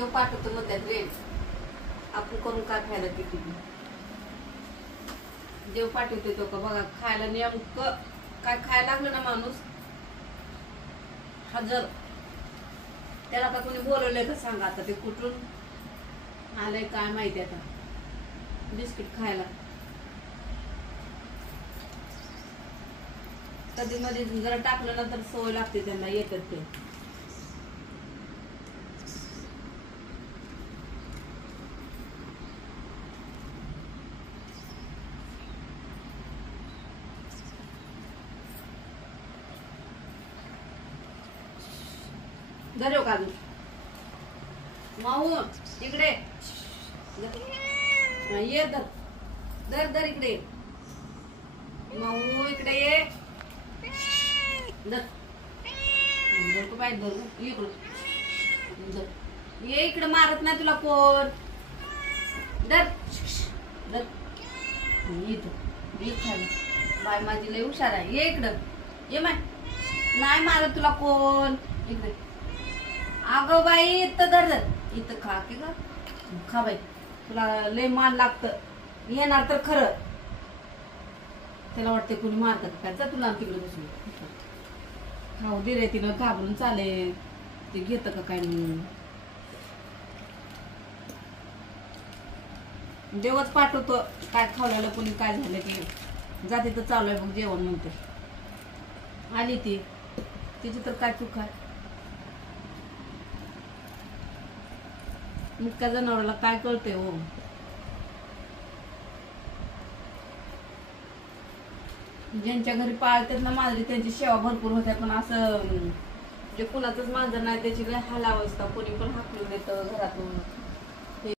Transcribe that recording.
देव पाठवतो मग त्यात रे आपण करून काय खायला किती देव पाठवते तो का बघा खायला नेमकं काय खायला लागलं ना माणूस हजर त्याला का कोणी बोलवलंय का सांगा आता ते कुठून आलंय काय माहिती आता बिस्किट खायला कधी मध्ये जरा टाकलं ना तर सवय लागते त्यांना येतात ते धरो काजू माऊ इकडे ये धर धर धर इकडे माऊ इकडे ये धर धर पाहिजे धर इकडं ये इकडे मारत नाही तुला कोण धर धर इथं खाली बाय माझी लय हुशार आहे ये इकडं ये माय नाही मारत तुला कोण इकडे अगं बाई इथं धर धर इथं खा की ग खा बाई तुला लय मान लागतं येणार तर खरं त्याला वाटते कोणी मारतात काय जा तुला तिकडे बसून खाऊ दे रे तिनं घाबरून चाले ते घेत का काय म्हणून देवच पाठवतो काय खावल्याला कोणी काय झालं की जाते तर चालू आहे मग जेवण म्हणते आली ती तिची तर काय चूक आहे मुक्या जनावराला काय कळते हो ज्यांच्या घरी पाळतात ना मांजरी त्यांची सेवा भरपूर होते पण असं जे कुणाचंच मांजर नाही त्याची लय हाल अवस्था कोणी पण हाकलून देतं घरातून